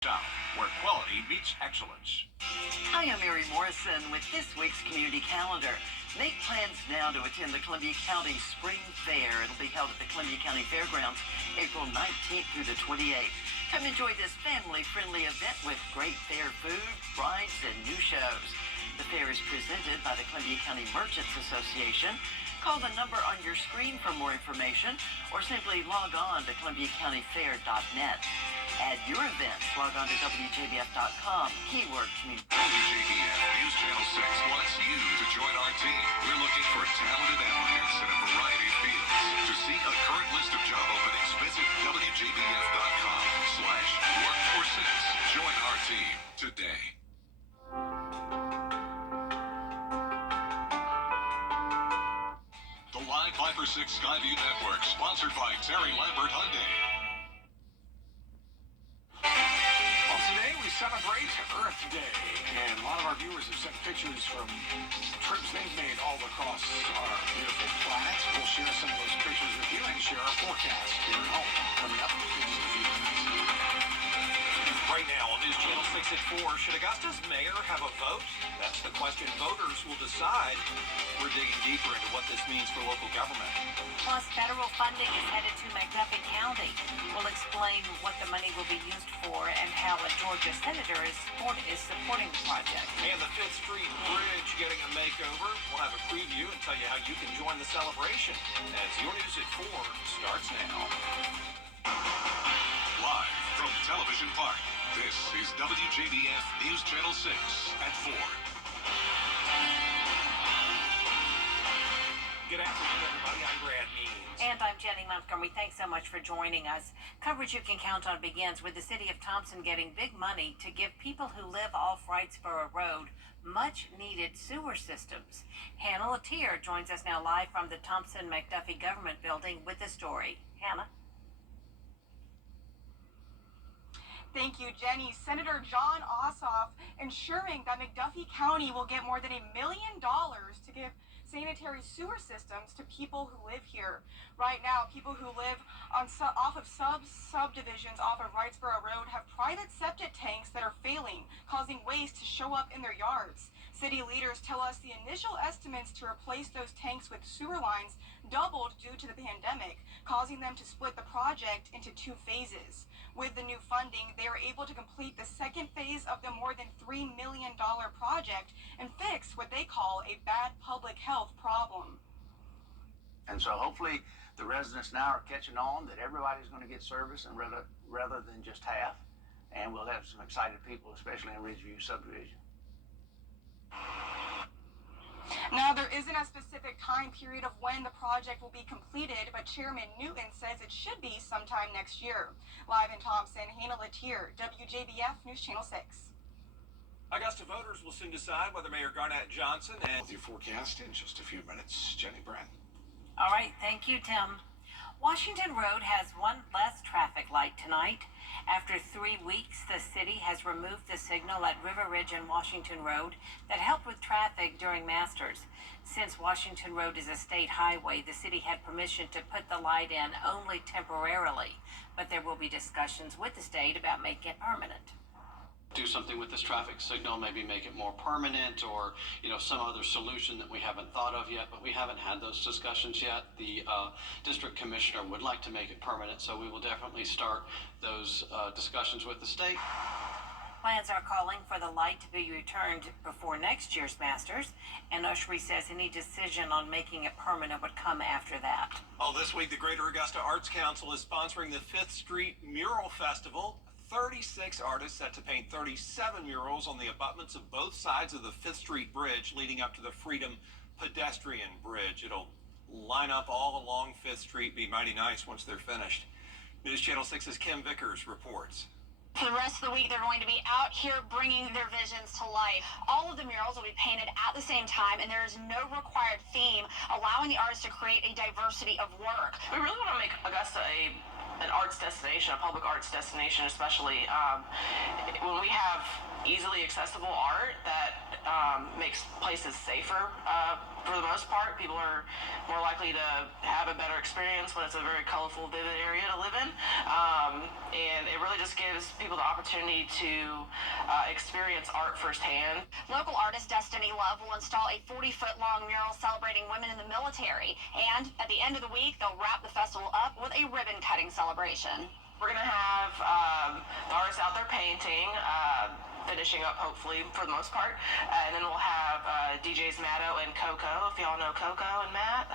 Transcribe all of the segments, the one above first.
South, where quality meets excellence. Hi, I'm Mary Morrison with this week's community calendar. Make plans now to attend the Columbia County Spring Fair. It'll be held at the Columbia County Fairgrounds April 19th through the 28th. Come enjoy this family-friendly event with great fair food, rides, and new shows. The fair is presented by the Columbia County Merchants Association. Call the number on your screen for more information or simply log on to columbiacountyfair.net. Add your events. Log on to WJBF.com. Keyword community. WJBF News Channel 6 wants you to join our team. We're looking for talented applicants in a variety of fields. To see a current list of job openings, visit WJBF.com/work-for-6. Join our team today. The Live 5-for-6 Skyview Network, sponsored by Terry Lambert Hyundai. Today we celebrate Earth Day, and a lot of our viewers have sent pictures from trips they've made all across our beautiful planet. We'll share some of those pictures with you and share our forecast here at home coming up in just a few minutes. Right now on News Channel 6 at 4, should Augusta's mayor have a vote? That's the question voters will decide. We're digging deeper into what this means for local government. Plus, federal funding is headed to McDuffie County. We'll explain what the money will be used for and how a Georgia senator is supporting the project. And the 5th Street Bridge getting a makeover. We'll have a preview and tell you how you can join the celebration. As your News at 4 starts now. Live from Television Park, this is WJBF News Channel 6 at 4. Good afternoon, everybody. I'm Brad Means. And I'm Jenny Montgomery. Thanks so much for joining us. Coverage you can count on begins with the city of Thompson getting big money to give people who live off Wrightsboro Road much-needed sewer systems. Hannah Latier joins us now live from the Thompson McDuffie Government Building with the story. Hannah? Thank you, Jenny. Senator John Ossoff ensuring that McDuffie County will get more than $1 million to give sanitary sewer systems to people who live here. Right now, people who live off of subdivisions off of Wrightsboro Road have private septic tanks that are failing, causing waste to show up in their yards. City leaders tell us the initial estimates to replace those tanks with sewer lines doubled due to the pandemic, causing them to split the project into 2 phases. With the new funding, they are able to complete the second phase of the more than $3 million project and fix what they call a bad public health problem. And so hopefully the residents now are catching on that everybody's going to get service and rather than just half. And we'll have some excited people, especially in Ridgeview subdivision. Now, there isn't a specific time period of when the project will be completed, but Chairman Newton says it should be sometime next year. Live in Thompson, Hannah Latier, WJBF News Channel 6. Augusta voters will soon decide whether Mayor Garnett Johnson and... With your forecast in just a few minutes, Jenny Brand. All right, thank you, Tim. Washington Road has one less traffic light tonight. After 3 weeks, the city has removed the signal at River Ridge and Washington Road that helped with traffic during Masters. Since Washington Road is a state highway, the city had permission to put the light in only temporarily, but there will be discussions with the state about making it permanent. Do something with this traffic signal, maybe make it more permanent or, some other solution that we haven't thought of yet, but we haven't had those discussions yet. The district commissioner would like to make it permanent, so we will definitely start those discussions with the state. Plans are calling for the light to be returned before next year's Masters, and Ushry says any decision on making it permanent would come after that. This week, the Greater Augusta Arts Council is sponsoring the 5th Street Mural Festival. 36 artists set to paint 37 murals on the abutments of both sides of the 5th Street Bridge leading up to the Freedom Pedestrian Bridge. It'll line up all along 5th Street, be mighty nice once they're finished. News Channel 6's Kim Vickers reports. For the rest of the week, they're going to be out here bringing their visions to life. All of the murals will be painted at the same time, and there is no required theme, allowing the artists to create a diversity of work. We really want to make Augusta an arts destination, a public arts destination especially. When we have easily accessible art that makes places safer for the most part, people are more likely to have a better experience when it's a very colorful, vivid area to live in. And it really just gives people the opportunity to experience art firsthand. Local artist Destiny Love will install a 40-foot-long mural celebrating women in the military. And at the end of the week, they'll wrap the festival up with a ribbon-cutting celebration. We're going to have the artists out there painting, finishing up hopefully for the most part. And then we'll have DJs Matto and Coco, if y'all know Coco and Matt.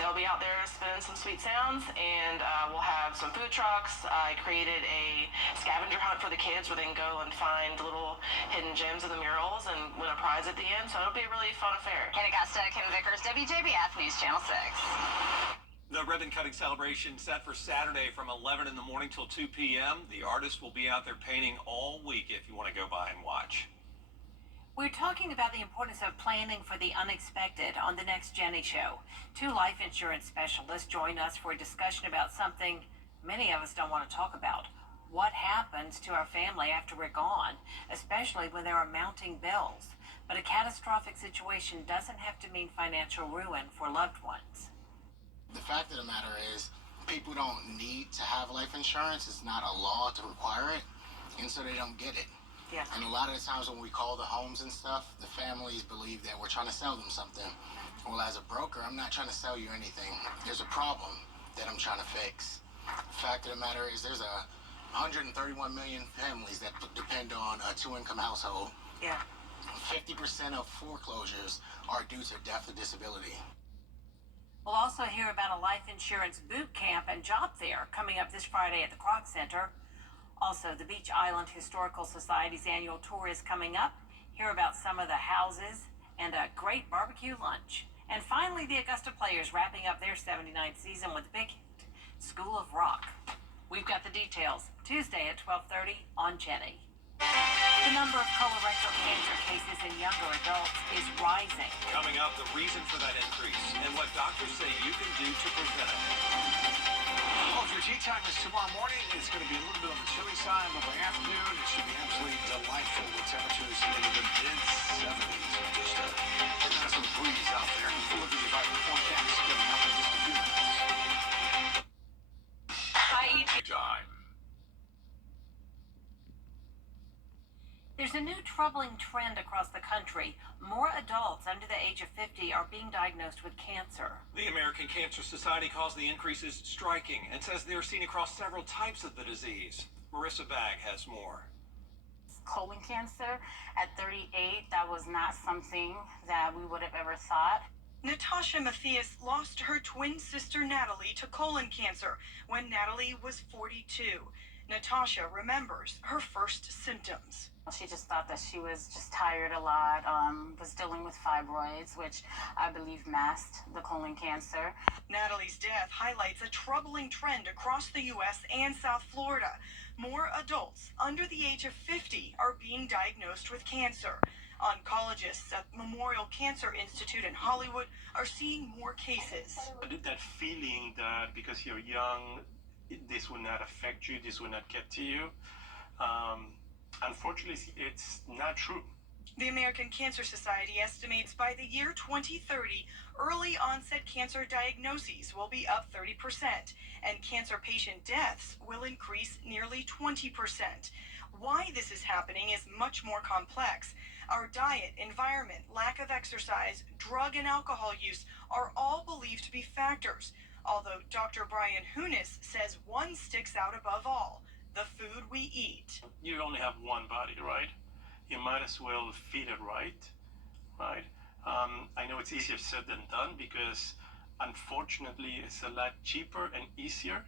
They'll be out there spinning some sweet sounds, and we'll have some food trucks. I created a scavenger hunt for the kids where they can go and find little hidden gems of the murals and win a prize at the end. So it'll be a really fun affair. In Augusta, Kim Vickers, WJBF News Channel 6. The ribbon-cutting celebration set for Saturday from 11 in the morning till 2 p.m. The artists will be out there painting all week if you want to go by and watch. We're talking about the importance of planning for the unexpected on the next Jenny Show. Two life insurance specialists join us for a discussion about something many of us don't want to talk about. What happens to our family after we're gone, especially when there are mounting bills. But a catastrophic situation doesn't have to mean financial ruin for loved ones. The fact of the matter is, people don't need to have life insurance. It's not a law to require it, and so they don't get it. Yeah. And a lot of the times when we call the homes and stuff, the families believe that we're trying to sell them something. Well, as a broker, I'm not trying to sell you anything. There's a problem that I'm trying to fix. The fact of the matter is, there's 131 million families that depend on a two-income household. Yeah. 50% of foreclosures are due to death or disability. We'll also hear about a life insurance boot camp and job fair coming up this Friday at the Kroc Center. Also, the Beach Island Historical Society's annual tour is coming up. Hear about some of the houses and a great barbecue lunch. And finally, the Augusta Players wrapping up their 79th season with a big hit, School of Rock. We've got the details Tuesday at 12:30 on Jenny. The number of colorectal cancer cases in younger adults is rising. Coming up, the reason for that increase and what doctors say you can do to prevent it. Well, if your tea time is tomorrow morning, it's going to be a little bit on the chilly side, but by afternoon, it should be absolutely delightful with temperatures into the mid-70s. Just some breeze out there. We'll look at your vibrant forecast coming up in just a few minutes. Time. There's a new troubling trend across the country. More adults under the age of 50 are being diagnosed with cancer. The American Cancer Society calls the increases striking and says they're seen across several types of the disease. Marissa Bagg has more. Colon cancer at 38, that was not something that we would have ever thought. Natasha Matthias lost her twin sister Natalie to colon cancer when Natalie was 42. Natasha remembers her first symptoms. She just thought that she was just tired a lot, was dealing with fibroids, which I believe masked the colon cancer. Natalie's death highlights a troubling trend across the U.S. and South Florida. More adults under the age of 50 are being diagnosed with cancer. Oncologists at Memorial Cancer Institute in Hollywood are seeing more cases. That feeling that because you're young, this will not affect you, this will not get to you. Unfortunately, it's not true. The American Cancer Society estimates by the year 2030, early onset cancer diagnoses will be up 30%, and cancer patient deaths will increase nearly 20%. Why this is happening is much more complex. Our diet, environment, lack of exercise, drug and alcohol use are all believed to be factors. Although Dr. Brian Hunis says one sticks out above all: the food we eat. You only have one body, right? You might as well feed it right? I know it's easier said than done because unfortunately it's a lot cheaper and easier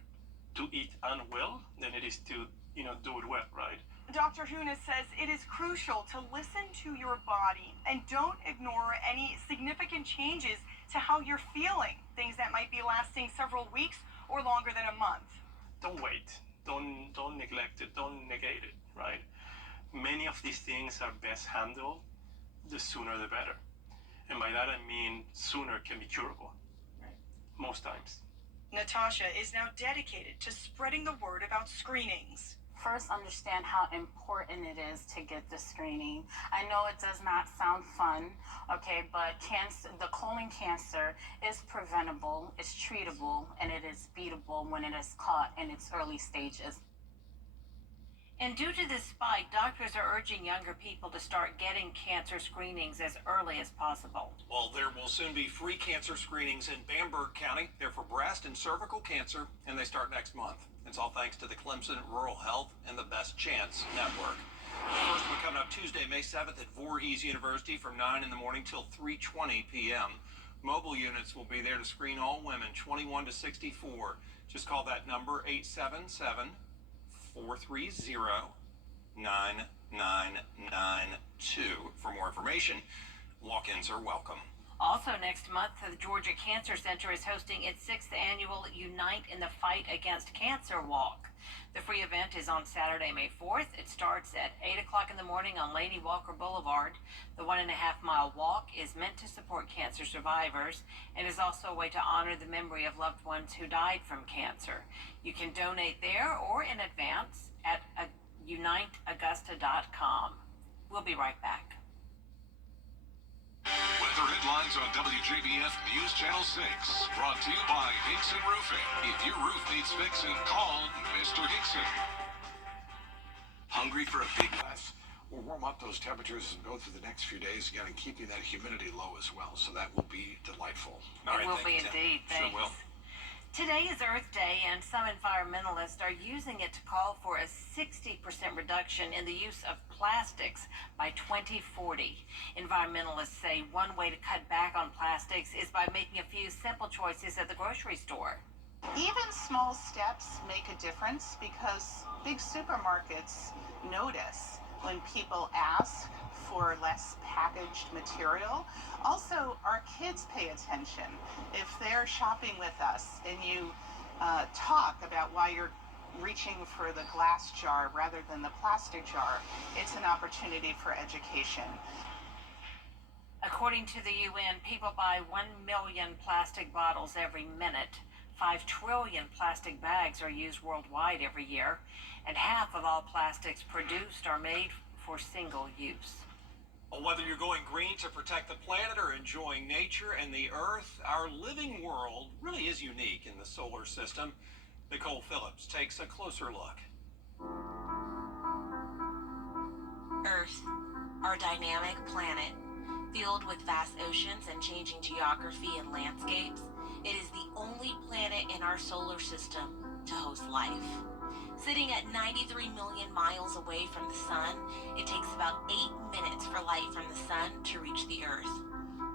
to eat unwell than it is to, do it well, right? Dr. Hunis says it is crucial to listen to your body and don't ignore any significant changes to how you're feeling, things that might be lasting several weeks or longer than a month. Don't wait. Don't neglect it. Don't negate it, right? Many of these things are best handled the sooner the better. And by that I mean sooner can be curable. Right. Most times. Natasha is now dedicated to spreading the word about screenings. first understand how important it is to get the screening. I know it does not sound fun, okay, but the colon cancer is preventable, it's treatable, and it is beatable when it is caught in its early stages. And due to this spike, doctors are urging younger people to start getting cancer screenings as early as possible. Well, there will soon be free cancer screenings in Bamberg County. They're for breast and cervical cancer, and they start next month. It's all thanks to the Clemson Rural Health and the Best Chance Network. The first one coming up Tuesday, May 7th at Voorhees University from 9 in the morning till 3:20 p.m. Mobile units will be there to screen all women 21 to 64. Just call that number 877-430-9992 for more information. Walk-ins are welcome. Also next month, the Georgia Cancer Center is hosting its 6th annual Unite in the Fight Against Cancer Walk. The free event is on Saturday, May 4th. It starts at 8 o'clock in the morning on Lady Walker Boulevard. The 1.5-mile walk is meant to support cancer survivors and is also a way to honor the memory of loved ones who died from cancer. You can donate there or in advance at uniteaugusta.com. We'll be right back. Weather headlines on WJBF News Channel 6. Brought to you by Hickson Roofing. If your roof needs fixing, call Mr. Hickson. Hungry for a big glass? We'll warm up those temperatures and go through the next few days again and keeping that humidity low as well. So that will be delightful. It will be indeed. Thanks. Sure will. Today is Earth Day, and some environmentalists are using it to call for a 60% reduction in the use of plastics by 2040. Environmentalists say one way to cut back on plastics is by making a few simple choices at the grocery store. Even small steps make a difference because big supermarkets notice when people ask for less packaged material. Also, our kids pay attention. If they're shopping with us and you talk about why you're reaching for the glass jar rather than the plastic jar, it's an opportunity for education. According to the UN, people buy 1 million plastic bottles every minute. 5 trillion plastic bags are used worldwide every year, and half of all plastics produced are made for single use. Well, whether you're going green to protect the planet or enjoying nature and the earth, our living world really is unique in the solar system. Nicole Phillips takes a closer look. Earth, our dynamic planet, filled with vast oceans and changing geography and landscapes, it is the only planet in our solar system to host life. Sitting at 93 million miles away from the sun, it takes about 8 minutes for light from the sun to reach the Earth.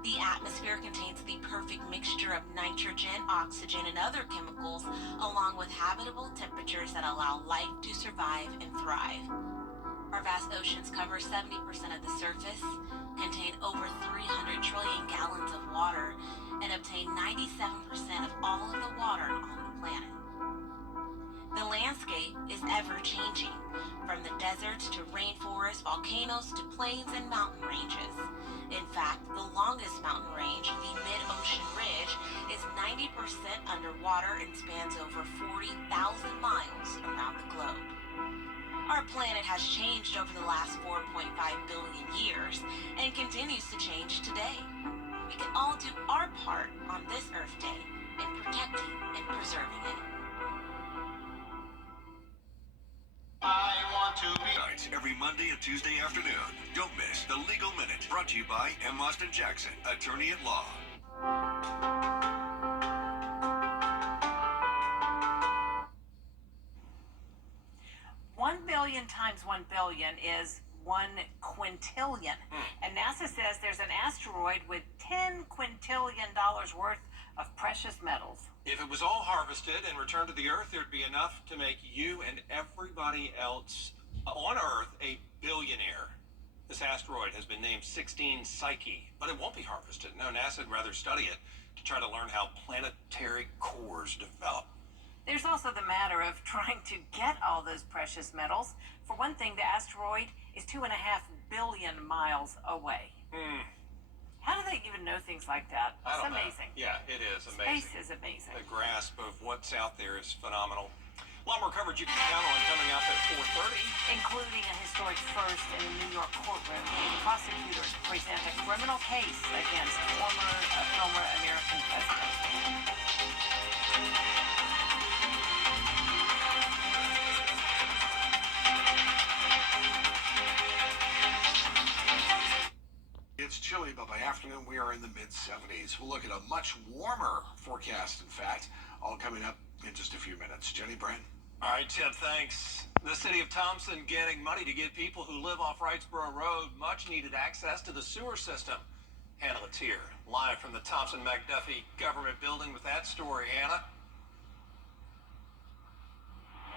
The atmosphere contains the perfect mixture of nitrogen, oxygen, and other chemicals, along with habitable temperatures that allow life to survive and thrive. Our vast oceans cover 70% of the surface, contain over 300 trillion gallons of water, and obtain 97% of all of the water on the planet. The landscape is ever-changing, from the deserts to rainforests, volcanoes to plains and mountain ranges. In fact, the longest mountain range, the Mid-Ocean Ridge, is 90% underwater and spans over 40,000 miles around the globe. Our planet has changed over the last 4.5 billion years and continues to change today. We can all do our part on this Earth Day in protecting and preserving it. I want to be nights every Monday and Tuesday afternoon. Don't miss the Legal Minute, brought to you by M. Austin Jackson, attorney at law. 1 billion times 1 billion is 1 quintillion. And NASA says there's an asteroid with $10 quintillion worth of precious metals. If it was all harvested and returned to the Earth, there'd be enough to make you and everybody else on Earth a billionaire. This asteroid has been named 16 Psyche, but it won't be harvested. No, NASA would rather study it to try to learn how planetary cores develop. There's also the matter of trying to get all those precious metals. For one thing, the asteroid is 2.5 billion miles away. How do they even know things like that? I don't it's amazing. know. Yeah, it is amazing. Space is amazing. The grasp of what's out there is phenomenal. A lot more coverage you can count on coming up at 4:30. Including a historic first in a New York courtroom. Prosecutors present a criminal case against former American president. It's chilly, but by afternoon we are in the mid-70s. We'll look at a much warmer forecast, in fact, all coming up in just a few minutes. Jenny, Brent? All right, Tim, thanks. The city of Thompson getting money to give people who live off Wrightsboro Road much-needed access to the sewer system. Hannah Latier, live from the Thompson McDuffie government building with that story. Hannah?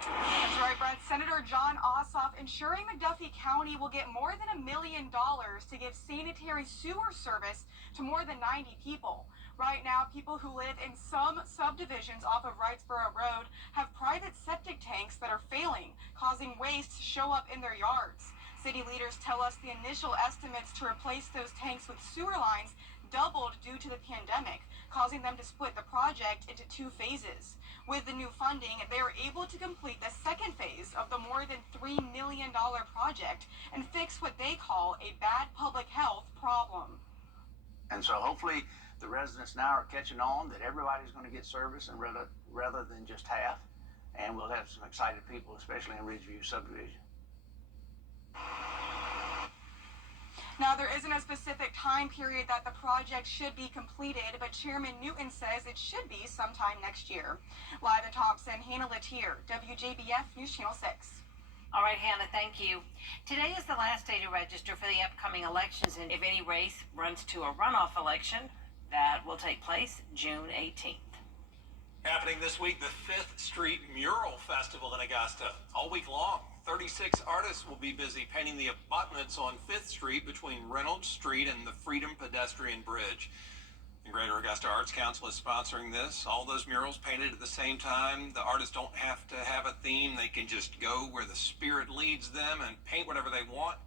That's right, Brent. Senator John Ossoff ensuring McDuffie County will get more than $1 million to give sanitary sewer service to more than 90 people. Right now, people who live in some subdivisions off of Wrightsboro Road have private septic tanks that are failing, causing waste to show up in their yards. City leaders tell us the initial estimates to replace those tanks with sewer lines doubled due to the pandemic, causing them to split the project into 2 phases. With the new funding, they are able to complete the second phase of the more than $3 million project and fix what they call a bad public health problem. And so hopefully the residents now are catching on that everybody's going to get service and rather than just half. And we'll have some excited people, especially in Ridgeview subdivision. Now, there isn't a specific time period that the project should be completed, but Chairman Newton says it should be sometime next year. Live in Thompson, Hannah Latier, WJBF News Channel 6. All right, Hannah, thank you. Today is the last day to register for the upcoming elections, and if any race runs to a runoff election, that will take place June 18th. Happening this week, the 5th Street Mural Festival in Augusta. All week long, 36 artists will be busy painting the abutments on 5th Street between Reynolds Street and the Freedom Pedestrian Bridge. The Greater Augusta Arts Council is sponsoring this. All those murals painted at the same time. The artists don't have to have a theme. They can just go where the spirit leads them and paint whatever they want.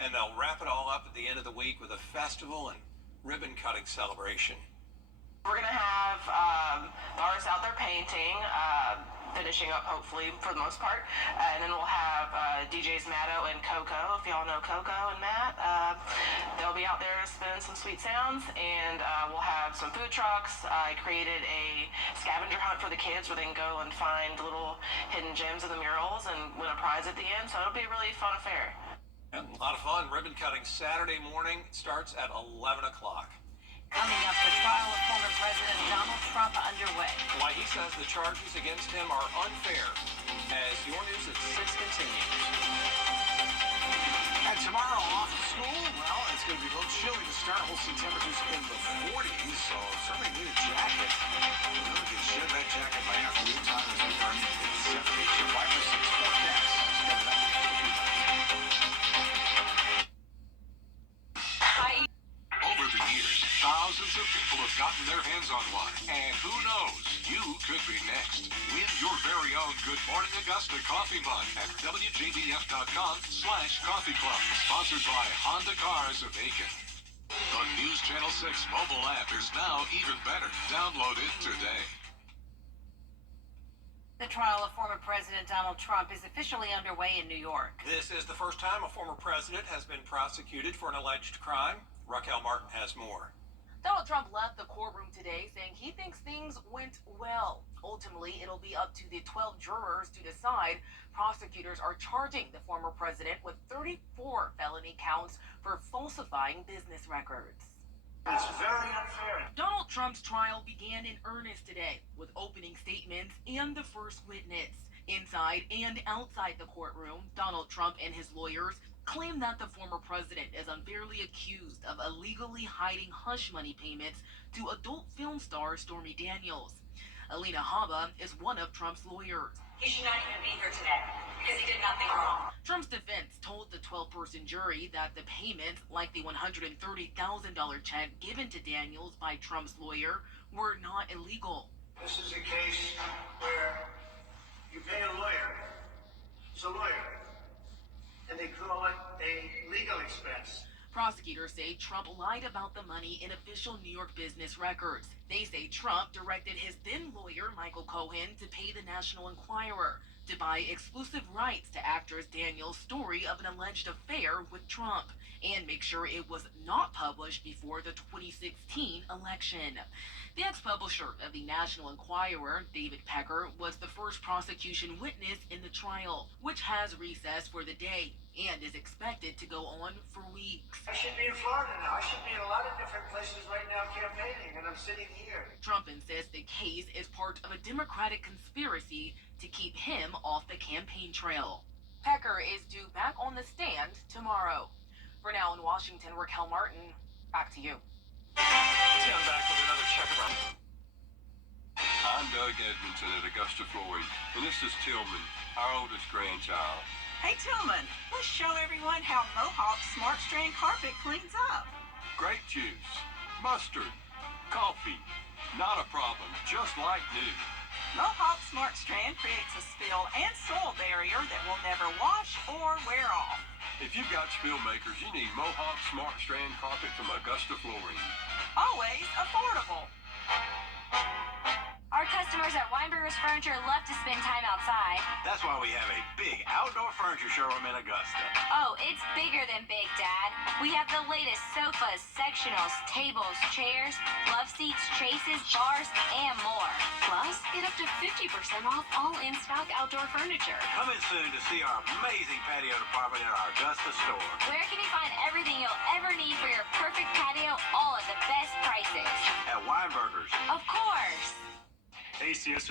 And they'll wrap it all up at the end of the week with a festival and ribbon cutting celebration. We're going to have the artists out there painting, finishing up hopefully for the most part. And then we'll have DJs Matto and Coco, if y'all know Coco and Matt. They'll be out there spinning some sweet sounds, and we'll have some food trucks. I created a scavenger hunt for the kids where they can go and find little hidden gems of the murals and win a prize at the end. So it'll be a really fun affair. And a lot of fun. Ribbon cutting Saturday morning starts at 11 o'clock. Coming up, the trial of former President Donald Trump underway. Why he says the charges against him are unfair, as your news at 6 continues. And tomorrow off to school, well, it's going to be a little chilly to start. We'll see temperatures in the 40s, so certainly need a jacket. You can shed that jacket by afternoon time as we are in the 70s. Your 5 or 6 forecast is coming up. Over the years, thousands of people have gotten their hands on one. And who knows, you could be next. Win your very own Good Morning Augusta coffee mug at WJBF.com/coffee club. Sponsored by Honda Cars of Aiken. The News Channel 6 mobile app is now even better. Download it today. The trial of former President Donald Trump is officially underway in New York. This is the first time a former president has been prosecuted for an alleged crime. Raquel Martin has more. Donald Trump left the courtroom today saying he thinks things went well. Ultimately, it'll be up to the 12 jurors to decide. Prosecutors are charging the former president with 34 felony counts for falsifying business records. It's very unfair. Donald Trump's trial began in earnest today with opening statements and the first witness. Inside and outside the courtroom, Donald Trump and his lawyers claim that the former president is unfairly accused of illegally hiding hush money payments to adult film star Stormy Daniels. Alina Habba is one of Trump's lawyers. He should not even be here today because he did nothing wrong. Trump's defense told the 12-person jury that the payments, like the $130,000 check given to Daniels by Trump's lawyer, were not illegal. This is a case where you pay a lawyer. It's a lawyer. And they call it a legal expense. Prosecutors say Trump lied about the money in official New York business records. They say Trump directed his then lawyer, Michael Cohen, to pay the National Enquirer to buy exclusive rights to actress Daniel's story of an alleged affair with Trump and make sure it was not published before the 2016 election. The ex-publisher of the National Enquirer, David Pecker, was the first prosecution witness in the trial, which has recessed for the day and is expected to go on for weeks. I should be in Florida now. I should be in a lot of different places right now campaigning, and I'm sitting here. Trump insists the case is part of a Democratic conspiracy to keep him off the campaign trail. Pecker is due back on the stand tomorrow. For now in Washington, Raquel Martin, back to you. Tim back with another check of our... I'm Doug Edmonton at Augusta, Florida, and this is Tillman, our oldest grandchild. Hey Tillman, let's show everyone how Mohawk Smart Strand Carpet cleans up. Grape juice, mustard, coffee, not a problem, just like new. Mohawk Smart Strand creates a spill and soil barrier that will never wash or wear off. If you've got spill makers, you need Mohawk Smart Strand Carpet from Augusta, Florida. Always affordable. Our customers at Weinberger's Furniture love to spend time outside. That's why we have a big outdoor furniture showroom in Augusta. Oh, it's bigger than big, Dad. We have the latest sofas, sectionals, tables, chairs, love seats, chases, bars, and more. Plus, get up to 50% off all in-stock outdoor furniture. Come in soon to see our amazing patio department in our Augusta store. Where can you find everything you'll ever need for your perfect patio, all at the best prices? At Weinberger's. Of course. Tastiest